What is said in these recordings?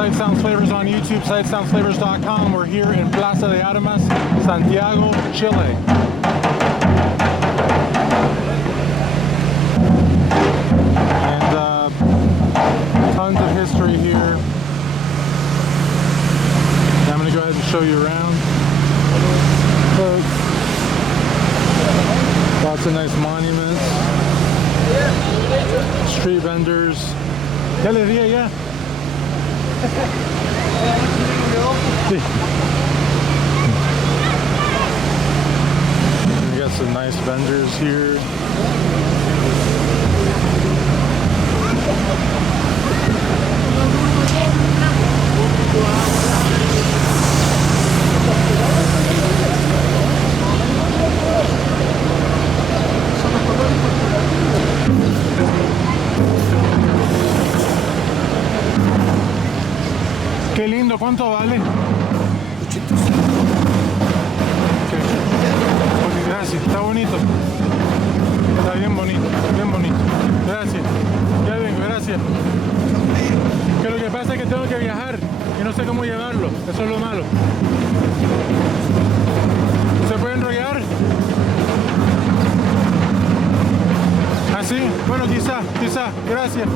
Sight Sounds Flavors on YouTube, sightsoundsflavors.com. We're here in Plaza De Armas, Santiago, Chile. And tons of history here. I'm going to go ahead and show you around. Lots of nice monuments. Street vendors. Ya le di ya. We got some nice vendors here. Qué lindo, ¿cuánto vale? 800. Ok, gracias, está bonito. Está bien bonito, bien bonito. Gracias. Ya vengo, gracias. Que lo que pasa es que tengo que viajar y no sé cómo llevarlo. Eso es lo malo. ¿Se puede enrollar? ¿Así? Bueno, quizá. Gracias.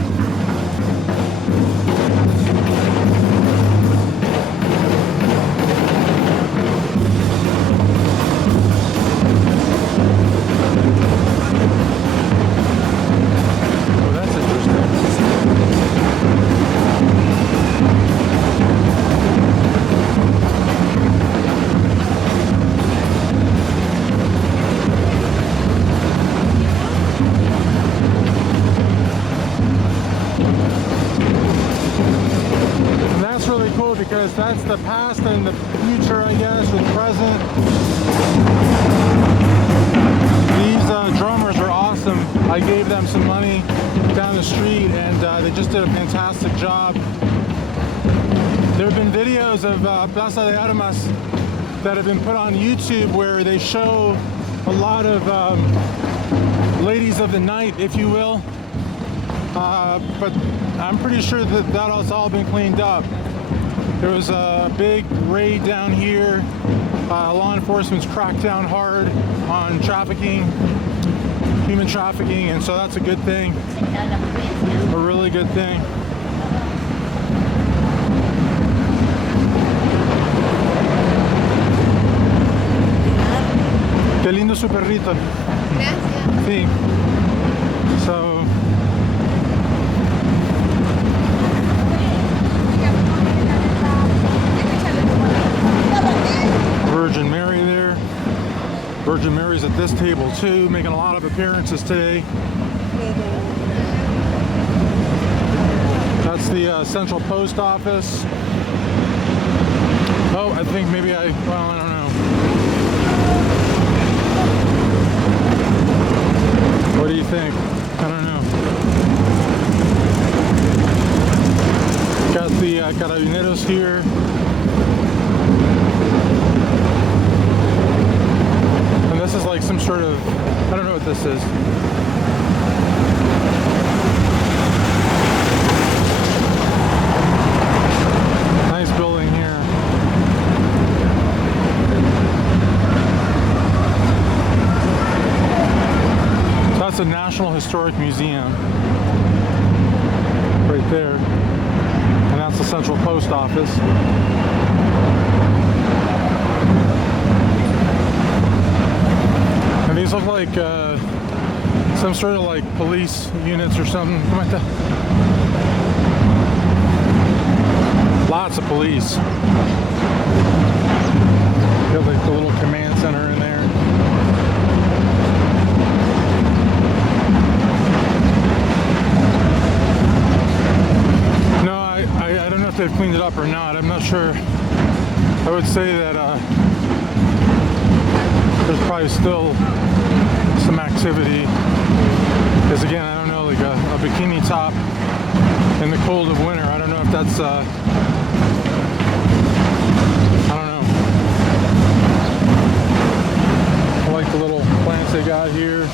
Because that's the past and the future, I guess, or the present. These drummers are awesome. I gave them some money down the street and they just did a fantastic job. There have been videos of Plaza De Armas that have been put on YouTube where they show a lot of ladies of the night, if you will. But I'm pretty sure that has all been cleaned up. There was a big raid down here. Law enforcement's cracked down hard on trafficking, human trafficking, and so that's a good thing. A really good thing. Qué lindo su perrito. Gracias. Sí. So. Virgin Mary there. Virgin Mary's at this table too, making a lot of appearances today. That's the Central Post Office. Oh, I think maybe I don't know. What do you think? I don't know. Got the Carabineros here. This is like some sort of, I don't know what this is. Nice building here. So that's the National Historic Museum. Right there. And that's the Central Post Office. These look like some sort of like police units or something. Lots of police. Got like the little command center in there. No, I don't know if they've cleaned it up or not. I'm not sure. I would say that there's probably still some activity, because again, I don't know, like a bikini top in the cold of winter. I don't know if that's I don't know. I like the little plants they got here.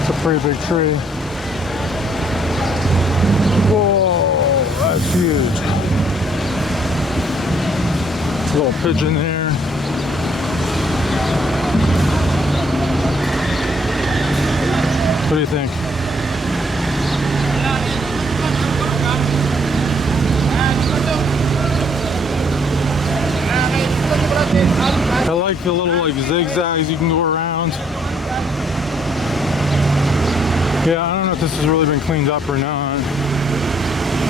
It's a pretty big tree. Whoa, that's huge. pigeon there. What do you think? I like the little like zigzags you can go around. Yeah, I don't know if this has really been cleaned up or not.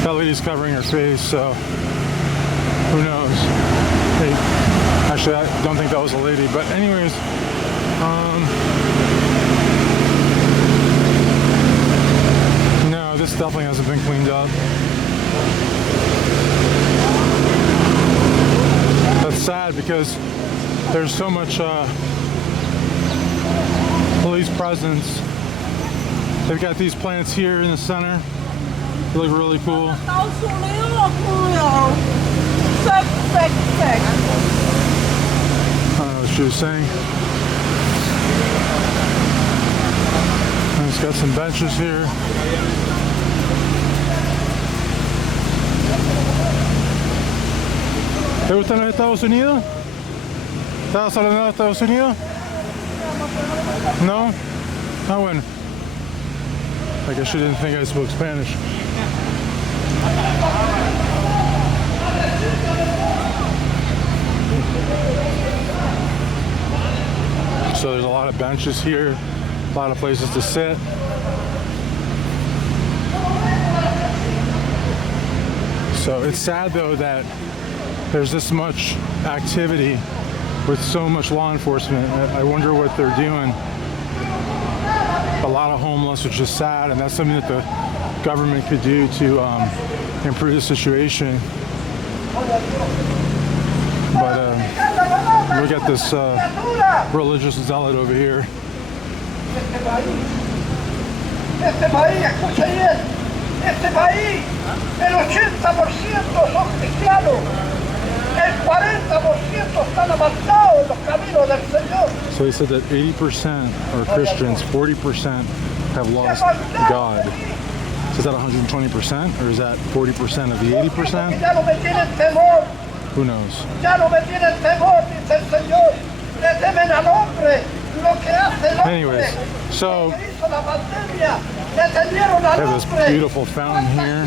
That lady's covering her face, so who knows? Hey, actually, I don't think that was a lady, but anyways, no, this definitely hasn't been cleaned up. That's sad because there's so much police presence. They've got these plants here in the center. They look really cool. I don't know what she was saying. And it's got some benches here. ¿Te gustan los Estados Unidos? ¿Estabas hablando de Estados Unidos? No? Ah, bueno. I guess she didn't think I spoke Spanish. So there's a lot of benches here, a lot of places to sit. So it's sad though that there's this much activity with so much law enforcement. I wonder what they're doing. A lot of homeless, which is sad, and that's something that the government could do to improve the situation. But look at this religious zealot over here. Este país, escuche bien, este país, el 80% son cristianos, el 40% están apartados en los caminos del Señor. So he said that 80% are Christians, 40% have lost God. So is that 120%, or is that 40% of the 80%? Ya no me tienen temor, Who knows? ya no me tienen temor, dice el Señor. Le temen al hombre, lo que hace el hombre. Anyways, so Que hizo la pandemia, le temieron al they have this hombre. beautiful fountain here.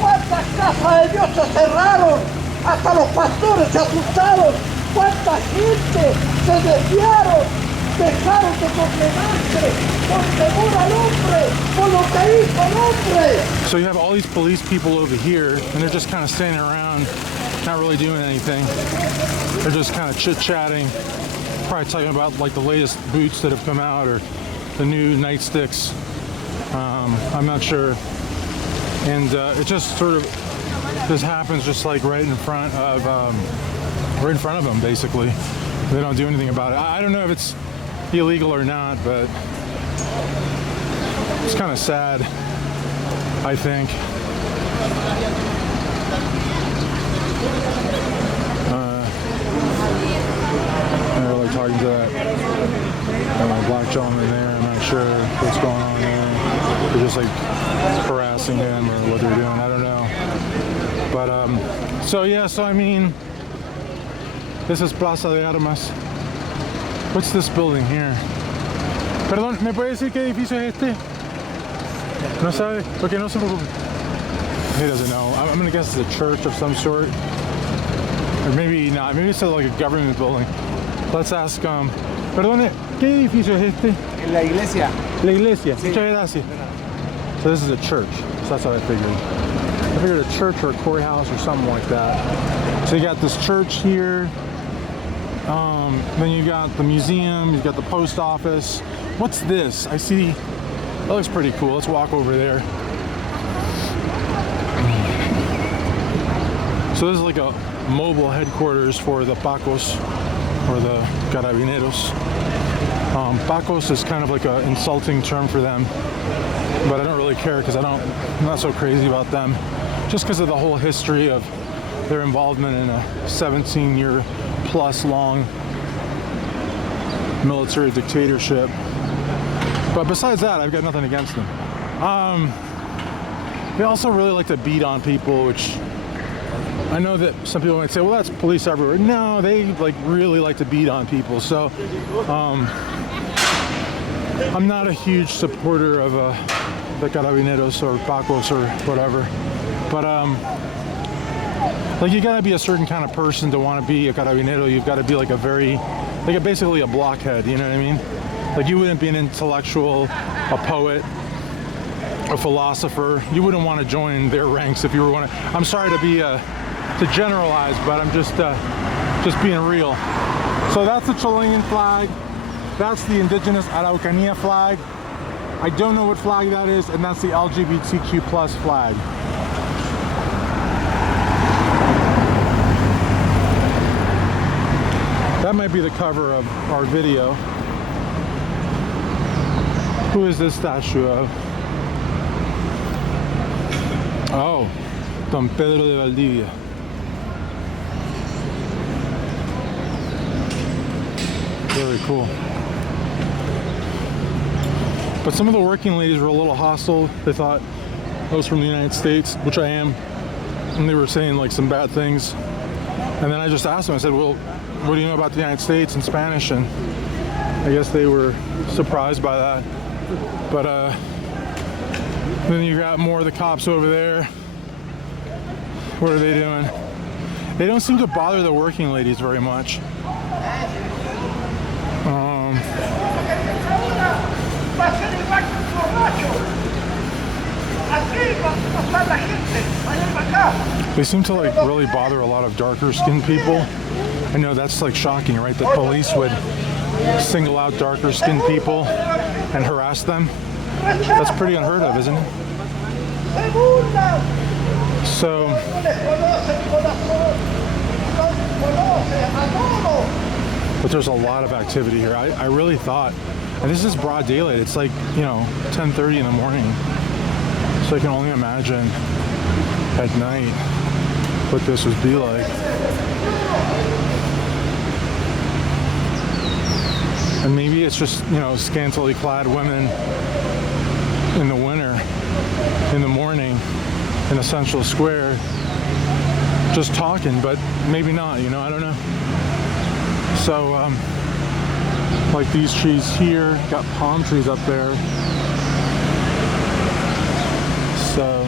¿Cuántas casas de Dios se cerraron? Hasta los pastores se asustaron. ¿Cuánta gente se desviaron? Dejaron de congregarse por temor al hombre, por lo que hizo el hombre. So you have all these police people over here, and they're just kind of standing around, not really doing anything. They're just kind of chit-chatting, probably talking about like the latest boots that have come out or the new nightsticks. I'm not sure. And it just sort of, this happens just like right in front of them, basically. They don't do anything about it. I don't know if it's illegal or not, but it's kind of sad, I think. They're like talking to that black gentleman there. I'm not sure what's going on there. They're just like harassing him or what they're doing. I don't know. But so yeah, so I mean, this is Plaza De Armas. What's this building here? Perdón, ¿me puede decir qué edificio es este? No sabe? Okay, no se preocupe. He doesn't know. I'm gonna guess it's a church of some sort. Or maybe not. Maybe it's like a government building. Let's ask, perdone, ¿qué edificio es este? En la iglesia. La iglesia. Sí. Muchas gracias. So this is a church. So that's what I figured. I figured a church or a courthouse or something like that. So you got this church here. Then you got the museum. You got the post office. What's this? I see. That looks pretty cool. Let's walk over there. So this is like a mobile headquarters for the Pacos or the Carabineros. Pacos is kind of like an insulting term for them, but I don't really care because I'm not so crazy about them, just because of the whole history of their involvement in a 17-year plus long military dictatorship. But besides that, I've got nothing against them. They also really like to beat on people, which I know that some people might say, well, that's police everywhere. No, they like really like to beat on people. So I'm not a huge supporter of the carabineros or pacos or whatever. But like you gotta be a certain kind of person to want to be a carabinero. You've got to be like basically a blockhead. You know what I mean? Like you wouldn't be an intellectual, a poet, a philosopher. You wouldn't want to join their ranks if you were one. I'm sorry to generalize, but I'm just being real. So that's the Chilean flag. That's the indigenous Araucanía flag. I don't know what flag that is, and that's the LGBTQ plus flag. That might be the cover of our video. Who is this statue of? Oh, Don Pedro de Valdivia. Very cool. But some of the working ladies were a little hostile. They thought I was from the United States, which I am. And they were saying like some bad things. And then I just asked them, I said, well, what do you know about the United States in Spanish? And I guess they were surprised by that. But then you got more of the cops over there. What are they doing? They don't seem to bother the working ladies very much. They seem to like really bother a lot of darker skinned people. I know that's like shocking, right? That police would single out darker skinned people and harass them. That's pretty unheard of, isn't it? So but there's a lot of activity here. I really thought, and this is broad daylight, it's like, 10:30 in the morning. So I can only imagine at night what this would be like. And maybe it's just, scantily clad women in the winter, in the morning, in a central square, just talking, but maybe not, I don't know. So, like these trees here, got palm trees up there. So,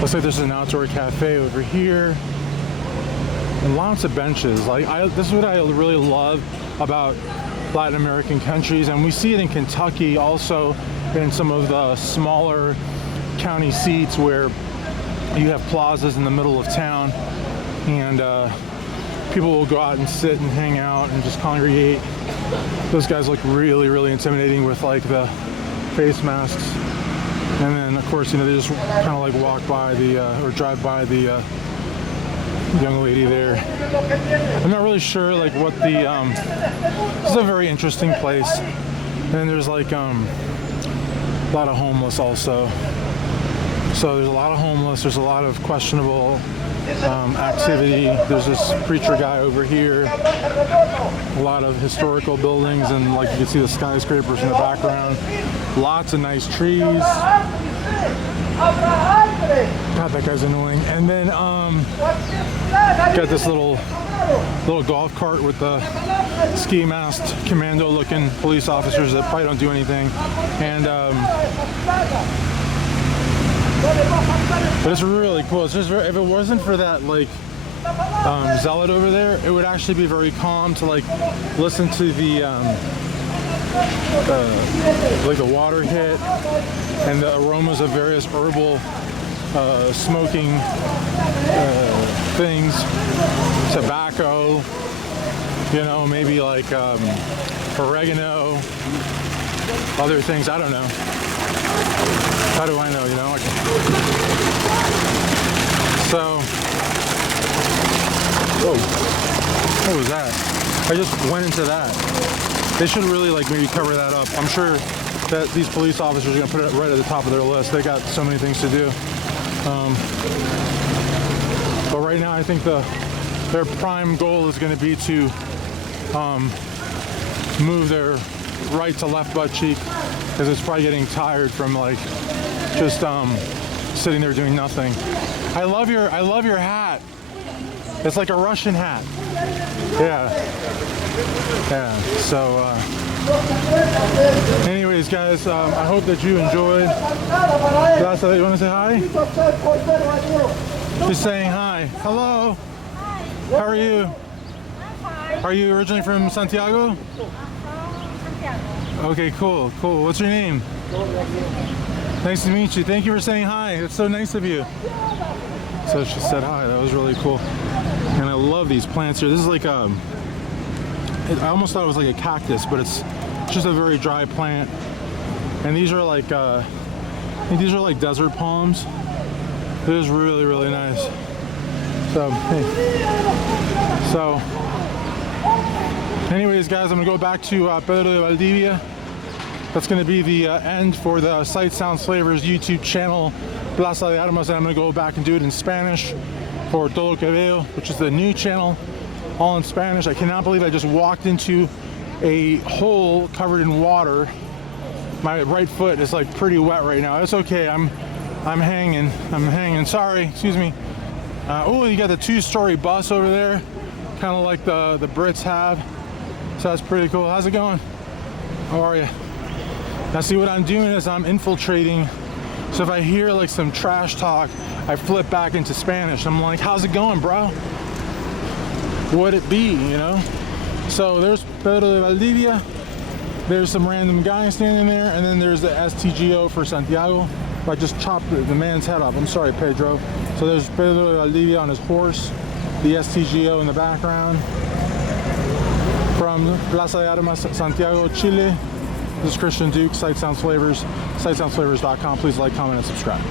looks like there's an outdoor cafe over here. And lots of benches. This is what I really love about Latin American countries, and we see it in Kentucky also, in some of the smaller county seats where you have plazas in the middle of town, and people will go out and sit and hang out and just congregate. Those guys look really, really intimidating with like the face masks. And then of course, they just kind of like walk by or drive by the young lady there. I'm not really sure like what this is a very interesting place. And then there's like a lot of homeless also. So there's a lot of homeless, there's a lot of questionable activity. There's this preacher guy over here. A lot of historical buildings, and like you can see the skyscrapers in the background. Lots of nice trees. God, that guy's annoying. And then got this little golf cart with the ski masked commando looking police officers that probably don't do anything. And but it's really cool. It's just if it wasn't for that like zealot over there, it would actually be very calm to like listen to the like the water hit and the aromas of various herbal smoking things, tobacco, maybe like oregano, other things. I don't know. How do I know, So, whoa, what was that? I just went into that. They should really like maybe cover that up. I'm sure that these police officers are gonna put it right at the top of their list. They got so many things to do. But right now I think their prime goal is gonna be to move their right to left butt cheek, because it's probably getting tired from like just sitting there doing nothing. I love your hat. It's like a Russian hat. Yeah. Yeah. So anyways, guys, I hope that you enjoyed. Plaza, you want to say hi? She's saying hi. Hello. How are you? Are you originally from Santiago? Okay, cool, cool. What's your name? Nice to meet you. Thank you for saying hi. It's so nice of you. So she said hi. That was really cool. And I love these plants here. This is like I almost thought it was like a cactus, but it's just a very dry plant. And these are like desert palms. It is really, really nice. So, hey. So, anyways, guys, I'm gonna go back to Pedro de Valdivia. That's gonna be the end for the Sight Sounds Flavors YouTube channel, Plaza De Armas, and I'm gonna go back and do it in Spanish for Todo Que Veo, which is the new channel, all in Spanish. I cannot believe I just walked into a hole covered in water. My right foot is like pretty wet right now. It's okay. I'm hanging. Sorry. Excuse me. Oh, you got the 2-story bus over there, kind of like the Brits have. So that's pretty cool. How's it going? How are you? Now, see, what I'm doing is I'm infiltrating. So if I hear like some trash talk, I flip back into Spanish. I'm like, how's it going, bro? Would it be, you know? So there's Pedro de Valdivia. There's some random guy standing there, and then there's the STGO for Santiago. I just chopped the man's head off. I'm sorry, Pedro. So there's Pedro de Valdivia on his horse, the STGO in the background. From Plaza de Armas, Santiago, Chile. This is Christian Duke, Sight Sounds Flavors, sightsoundsflavors.com. Please like, comment, and subscribe.